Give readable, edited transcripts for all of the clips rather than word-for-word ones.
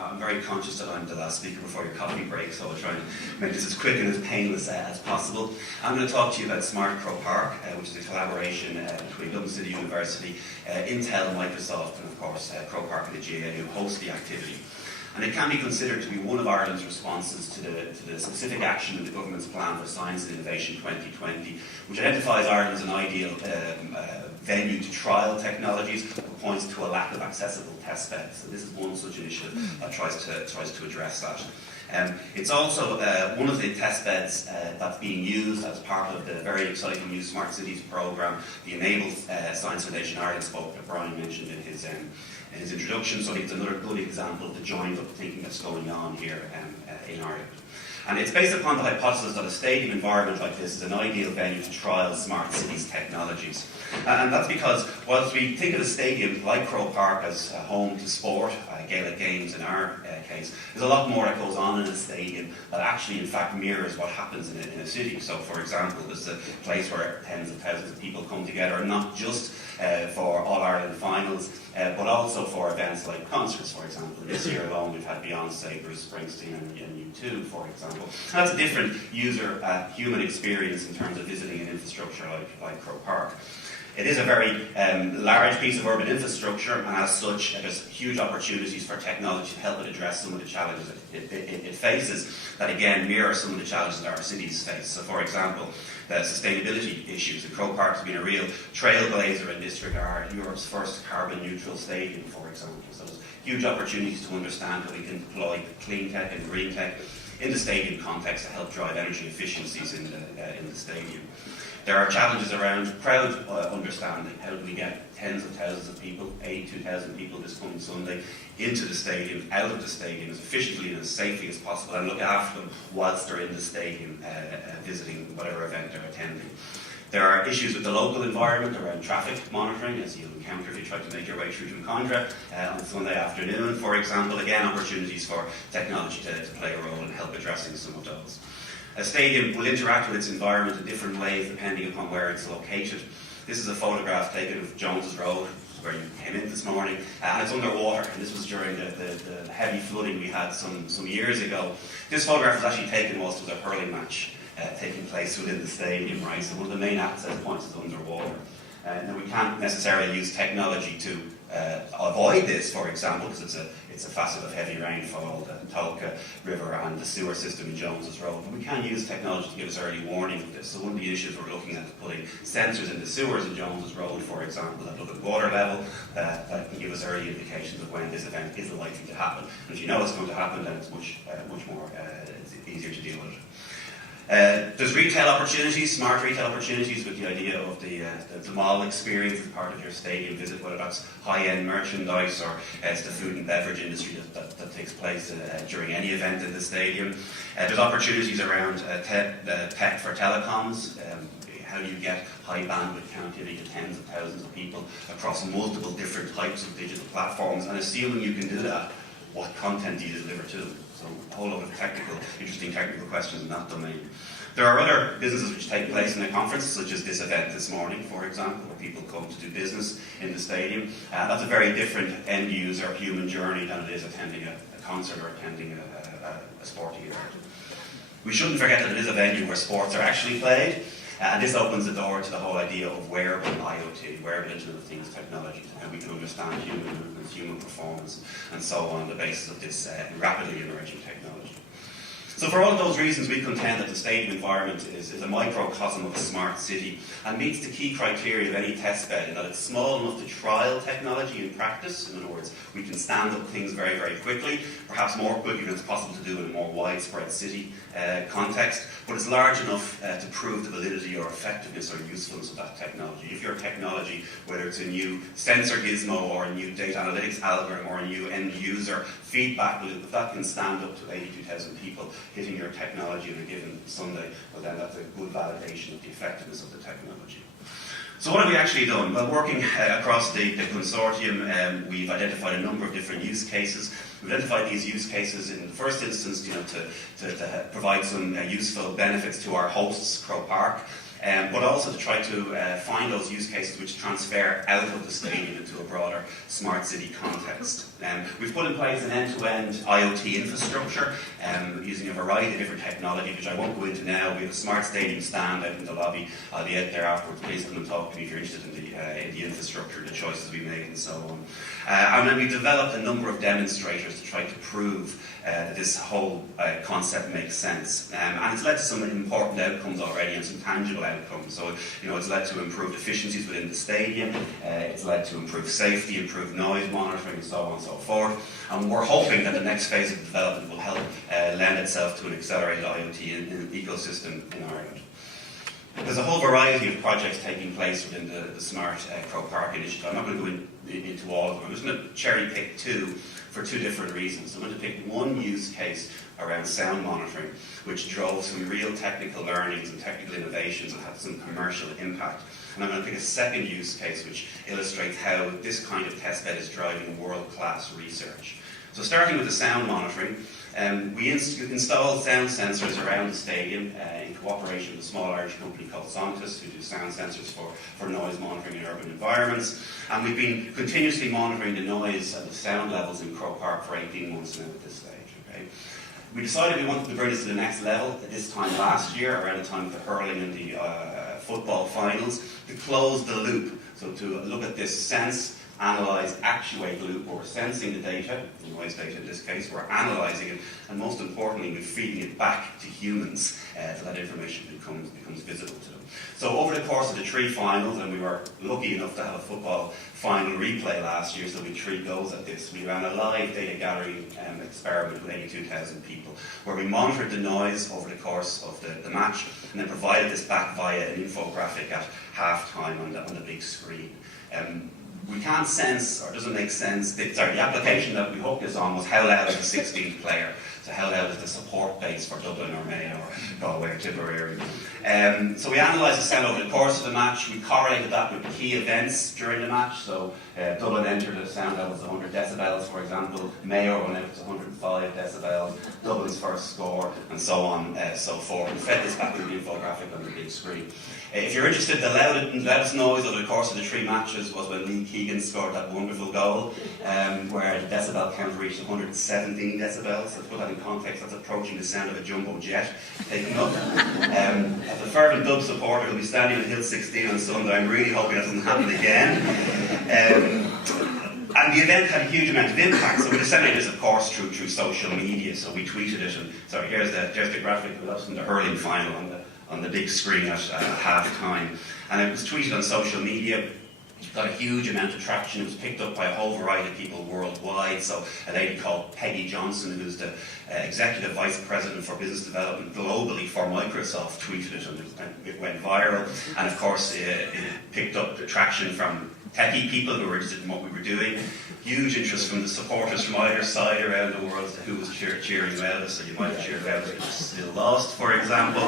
I'm very conscious that I'm the last speaker before your coffee break, so I'll try and make this as quick and as painless as possible. I'm going to talk to you about Smart Croke Park, which is a collaboration between Dublin City University, Intel, Microsoft, and of course Croke Park and the GAA who host the activity. And it can be considered to be one of Ireland's responses to the specific action in the government's plan for Science and Innovation 2020, which identifies Ireland as an ideal venue to trial technologies, but points to a lack of accessible test beds. So this is one such initiative that tries to address that. It's also one of the test beds that's being used as part of the very exciting new Smart Cities programme, the Enable Science Foundation Ireland spoke that Brian mentioned in his introduction. So I think it's another good example of the joined up thinking that's going on here in Ireland. And it's based upon the hypothesis that a stadium environment like this is an ideal venue to trial smart cities technologies. And that's because whilst we think of a stadium like Croke Park as home to sport, Gaelic games in our case, there's a lot more that goes on in a stadium that actually in fact mirrors what happens in a city. So for example, this is a place where tens of thousands of people come together, not just for All-Ireland finals, but also for events like concerts, for example. This year alone we've had Beyonce, Bruce Springsteen and U2, for example. And that's a different user human experience in terms of visiting an infrastructure like Croke Park. It is a very large piece of urban infrastructure, and as such there's huge opportunities for technology to help it address some of the challenges it faces that again mirror some of the challenges that our cities face. So for example, the sustainability issues. And Croke Park has been a real trailblazer in this regard, Europe's first carbon neutral stadium, for example. So there's huge opportunities to understand how we can deploy clean tech and green tech in the stadium context to help drive energy efficiencies in the stadium. There are challenges around crowd understanding. How do we get tens of thousands of people, 82,000 people this coming Sunday, into the stadium, out of the stadium as efficiently and as safely as possible, and look after them whilst they're in the stadium visiting whatever event they're attending. There are issues with the local environment around traffic monitoring, as you'll encounter if you try to make your way through Drumcondra on Sunday afternoon, for example. Again, opportunities for technology to play a role in help addressing some of those. A stadium will interact with its environment in different ways depending upon where it's located. This is a photograph taken of Jones's Road, where you came in this morning, and it's underwater. And this was during the heavy flooding we had some years ago. This photograph was actually taken whilst there was a hurling match taking place within the stadium, right? So one of the main access points is underwater. Now we can't necessarily use technology to avoid this, for example, because it's a facet of heavy rainfall, the Tolka River and the sewer system in Jones's Road. But we can use technology to give us early warning of this. So one of the issues we're looking at is putting sensors in the sewers in Jones's Road, for example, that look at water level, that can give us early indications of when this event is likely to happen. And if you know it's going to happen, then it's much more it's easier to deal with it. There's retail opportunities, smart retail opportunities, with the idea of the mall experience as part of your stadium visit, whether that's high-end merchandise or it's the food and beverage industry that takes place during any event in the stadium. There's opportunities around tech for telecoms. How do you get high bandwidth connectivity to tens of thousands of people across multiple different types of digital platforms? And assuming you can do that, what content do you deliver to them? So a whole lot of interesting technical questions in that domain. There are other businesses which take place in a conference, such as this event this morning, for example, where people come to do business in the stadium. That's a very different end user human journey than it is attending a concert or attending a sporting event. We shouldn't forget that it is a venue where sports are actually played. And this opens the door to the whole idea of wearable IoT, wearable Internet of Things technology, and we can understand human movements, human performance, and so on the basis of this rapidly emerging technology. So for all of those reasons, we contend that the stadium environment is a microcosm of a smart city and meets the key criteria of any test bed in that it's small enough to trial technology in practice. In other words, we can stand up things very, very quickly, perhaps more quickly than it's possible to do in a more widespread city context, but it's large enough to prove the validity or effectiveness or usefulness of that technology. If your technology, whether it's a new sensor gizmo or a new data analytics algorithm or a new end user feedback loop, if that can stand up to 82,000 people hitting your technology on a given Sunday, well then that's a good validation of the effectiveness of the technology. So what have we actually done? Well, working across the consortium, we've identified a number of different use cases. We've identified these use cases in the first instance, to provide some useful benefits to our hosts, Croke Park. but also to try to find those use cases which transfer out of the stadium into a broader smart city context. We've put in place an end-to-end IoT infrastructure using a variety of different technology, which I won't go into now. We have a smart stadium stand out in the lobby. I'll be out there afterwards. Please come and talk to me if you're interested in the infrastructure, the choices we make, and so on. And then we developed a number of demonstrators to try to prove that this whole concept makes sense. And it's led to some important outcomes already and some tangible outcomes. So, it's led to improved efficiencies within the stadium, it's led to improved safety, improved noise monitoring, and so on and so forth. And we're hoping that the next phase of development will help lend itself to an accelerated IoT ecosystem in Ireland. There's a whole variety of projects taking place within the Smart Crow Park initiative. I'm not going to go into all of them. I'm just going to cherry pick two for two different reasons. I'm going to pick one use case around sound monitoring, which drove some real technical learnings and technical innovations and had some commercial impact. And I'm going to pick a second use case which illustrates how this kind of testbed is driving world-class research. So starting with the sound monitoring, we installed sound sensors around the stadium in cooperation with a small Irish company called Sontus, who do sound sensors for noise monitoring in urban environments. And we've been continuously monitoring the noise and the sound levels in Crow Park for 18 months now at this stage. Okay? We decided we wanted to bring this to the next level at this time last year, around the time of the hurling and the football finals, to close the loop. So to look at this sense, analyse, actuate loop, where we're sensing the data, the noise data in this case, we're analysing it, and most importantly, we're feeding it back to humans so that information becomes visible to them. So over the course of the 3 finals, and we were lucky enough to have a football final replay last year, so we had 3 goes at this, we ran a live data gathering experiment with 82,000 people, where we monitored the noise over the course of the match, and then provided this back via an infographic at half-time on the big screen. We can't sense, or it doesn't make sense, the application that we hooked this on was how loud is the 16th player. So how loud is the support base for Dublin or Mayo or Galway or Tipperary. So we analysed the sound over the course of the match. We correlated that with key events during the match. So Dublin entered at sound levels of 100 decibels, for example. Mayo went out to 105 decibels. Dublin's first score, and so on, so forth. We fed this back with the infographic on the big screen. If you're interested, the loudest noise over the course of the 3 matches was when Lee Keegan scored that wonderful goal, where the decibel count reached 117 decibels. So to put that in context, that's approaching the sound of a jumbo jet taking up. As a fervent Dub supporter who'll be standing on Hill 16 on Sunday, I'm really hoping that doesn't happen again. And the event had a huge amount of impact, so we disseminated this, of course, through social media. So we tweeted it, and sorry, here's the graphic with us from the hurling final on the big screen at half-time. And it was tweeted on social media. Got a huge amount of traction. It was picked up by a whole variety of people worldwide. So a lady called Peggy Johnson, who's the Executive Vice President for Business Development globally for Microsoft, tweeted it, and it went viral. And of course, it picked up the traction from techie people who were interested in what we were doing. Huge interest from the supporters from either side around the world who was cheering loudest. So you might have cheered loudest if you still lost, for example.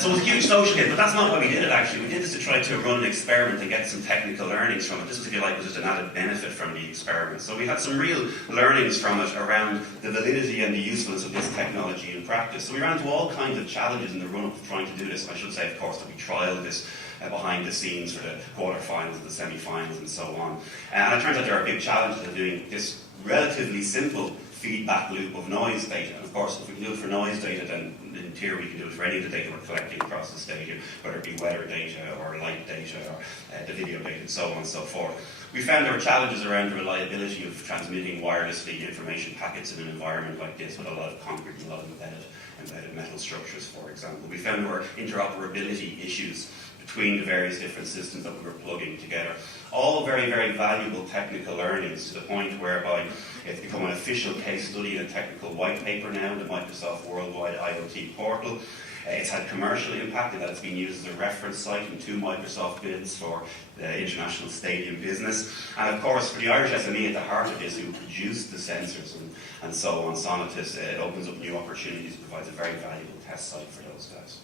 So it was a huge social hit, but that's not why we did it actually. We did this to try to run an experiment and get some technical learnings from it. This was, if you like, was just an added benefit from the experiment. So we had some real learnings from it around the validity and the usefulness of this technology in practice. So we ran into all kinds of challenges in the run-up to trying to do this. I should say, of course, that we trialled this behind the scenes for the quarterfinals and the semi-finals and so on. And it turns out there are big challenges in doing this relatively simple feedback loop of noise data. And of course, if we can do it for noise data, then in theory we can do it for any of the data we're collecting across the stadium, whether it be weather data or light data or the video data and so on and so forth. We found there were challenges around the reliability of transmitting wirelessly information packets in an environment like this with a lot of concrete and a lot of embedded metal structures, for example. We found there were interoperability issues between the various different systems that we were plugging together. All very, very valuable technical learnings to the point whereby it's become an official case study and a technical white paper now, the Microsoft Worldwide IoT Portal. It's had commercial impact in that it's been used as a reference site in 2 Microsoft bids for the international stadium business. And of course, for the Irish SME at the heart of this, who produced the sensors and so on, Sonatus, it opens up new opportunities, provides a very valuable test site for those guys.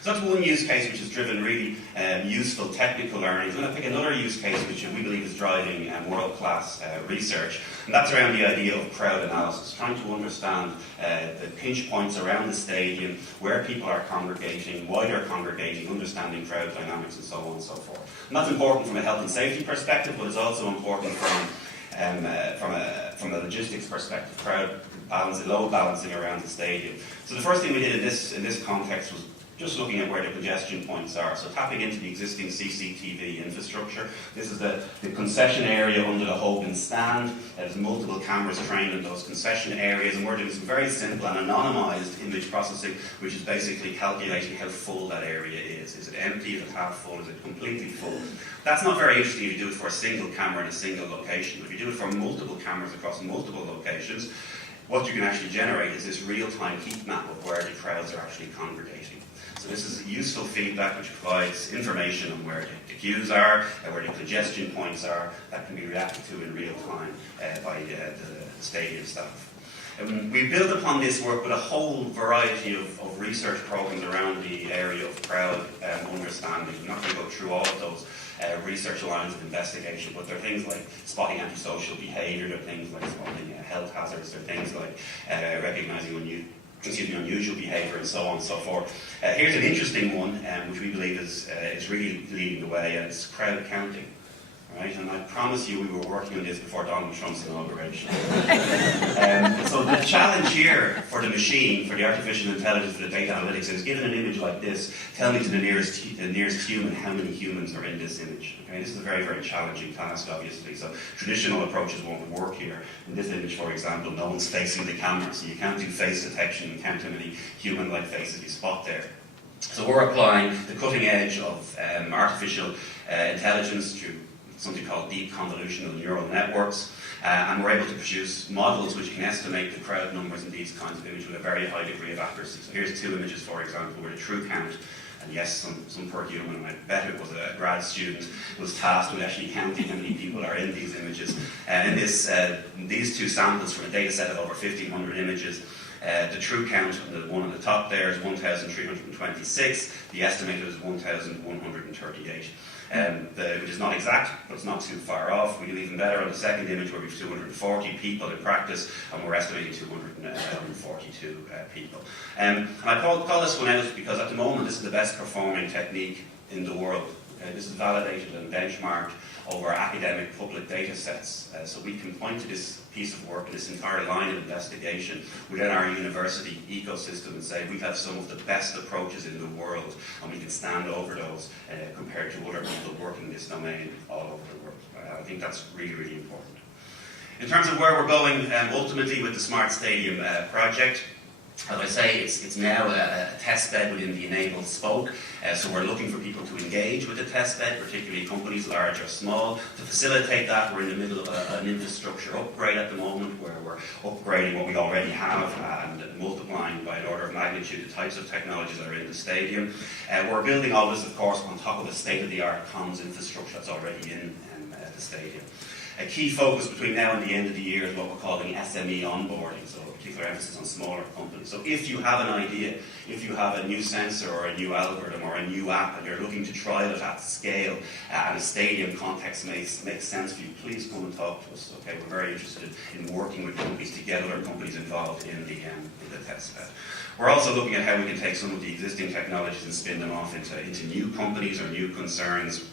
So that's one use case which has driven really useful technical learnings. And I think another use case which we believe is driving world-class research, and that's around the idea of crowd analysis, trying to understand the pinch points around the stadium, where people are congregating, why they're congregating, understanding crowd dynamics, and so on and so forth. And that's important from a health and safety perspective, but it's also important from a logistics perspective, crowd balancing, load balancing around the stadium. So the first thing we did in this context was just looking at where the congestion points are. So tapping into the existing CCTV infrastructure. This is the concession area under the Hogan stand. There's multiple cameras trained in those concession areas, and we're doing some very simple and anonymised image processing, which is basically calculating how full that area is. Is it empty? Is it half full? Is it completely full? That's not very interesting if you do it for a single camera in a single location. If you do it for multiple cameras across multiple locations, what you can actually generate is this real-time heat map of where the crowds are actually congregating. So this is useful feedback which provides information on where the queues are, where the congestion points are, that can be reacted to in real time by the stadium staff. We build upon this work with a whole variety of research programs around the area of crowd understanding. I'm not going to go through all of those research lines of investigation, but there are things like spotting antisocial behaviour, there are things like spotting health hazards, there are things like recognising unusual behaviour, and so on and so forth. Here's an interesting one, which we believe is really leading the way, and it's crowd counting. Right? And I promise you we were working on this before Donald Trump's inauguration. So the challenge here for the machine, for the artificial intelligence, for the data analytics, is given an image like this, tell me to the nearest human how many humans are in this image. Okay? This is a very, very challenging task, obviously. So traditional approaches won't work here. In this image, for example, no one's facing the camera, so you can't do face detection and count how many human-like faces you spot there. So we're applying the cutting edge of artificial intelligence through something called deep convolutional neural networks, and we're able to produce models which can estimate the crowd numbers in these kinds of images with a very high degree of accuracy. So here's two images, for example, where the true count, and yes, some poor human, and I bet it was a grad student, was tasked with actually counting how many people are in these images. And in these two samples from a data set of over 1,500 images, the true count, the one on the top there, is 1,326. The estimated is 1,138. Which is not exact, but it's not too far off. We do even better on the second image, where we have 240 people in practice, and we're estimating 242 people. And I call this one out because at the moment this is the best performing technique in the world. This is validated and benchmarked over academic public data sets. So we can point to this piece of work, this entire line of investigation within our university ecosystem and say we have some of the best approaches in the world, and we can stand over those compared to other people working in this domain all over the world. I think that's really, really important. In terms of where we're going ultimately with the Smart Stadium project, as I say, it's now a test bed within the enabled spoke, so we're looking for people to engage with the test bed, particularly companies large or small. To facilitate that, we're in the middle of an infrastructure upgrade at the moment, where we're upgrading what we already have and multiplying by an order of magnitude the types of technologies that are in the stadium. We're building all this, of course, on top of the state-of-the-art comms infrastructure that's already in the stadium. A key focus between now and the end of the year is what we're calling SME onboarding, so a particular emphasis on smaller companies. So if you have an idea, if you have a new sensor or a new algorithm or a new app and you're looking to trial it at scale and a stadium context makes sense for you, please come and talk to us. Okay, we're very interested in working with companies to get other companies involved in the test bed. We're also looking at how we can take some of the existing technologies and spin them off into new companies or new concerns.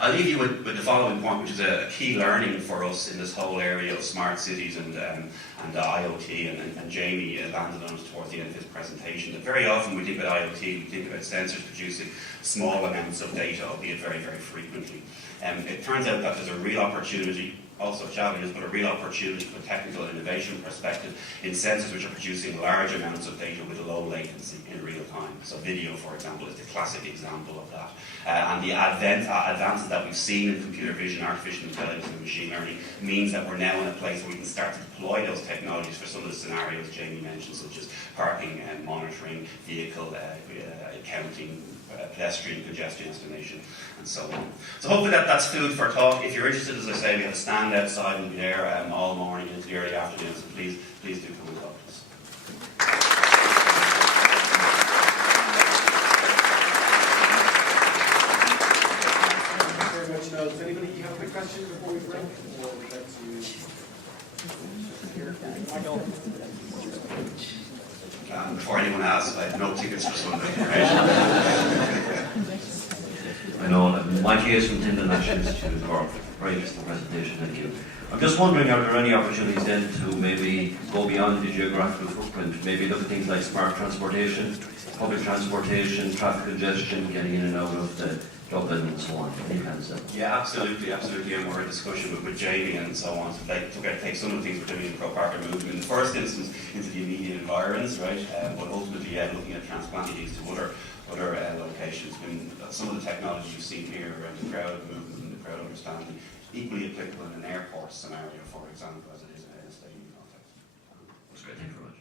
I'll leave you with the following point, which is a key learning for us in this whole area of smart cities and IoT, and Jamie landed on it towards the end of his presentation, that very often we think about IoT, we think about sensors producing small amounts of data, albeit very, very frequently. It turns out that there's a real opportunity, also challenges, but a real opportunity from a technical and innovation perspective in sensors which are producing large amounts of data with low latency in real time. So video, for example, is the classic example of that. And the advances that we've seen in computer vision, artificial intelligence and machine learning means that we're now in a place where we can start to deploy those technologies for some of the scenarios Jamie mentioned, such as parking and monitoring, vehicle counting, pedestrian congestion estimation, and so on. So hopefully that's food for thought. If you're interested, as I say, we have a stand outside and we'll be there all morning into the early afternoon, so please do come and talk to us. Thank you very much, Noel. Well, does anybody have a quick question before we break? Or would like to hear? Michael? Before anyone asks, I have no tickets for Sunday. I know, my case from Tyndall National Institute, or very interesting presentation, thank you. I'm just wondering, are there any opportunities then to maybe go beyond the geographical footprint, maybe look at things like smart transportation, public transportation, traffic congestion, getting in and out of the Dublin and so on? Any plans there? Yeah, absolutely. And we're in discussion with Jamie and so on to take some of the things we're doing in ProPark and move them in the first instance into the immediate environs, right? But ultimately, looking at transplanting these to other locations. I mean, some of the technology you've seen here around the crowd movement and the crowd understanding, equally applicable in an airport scenario, for example, as it is in a stadium context. That's great, thank you very much.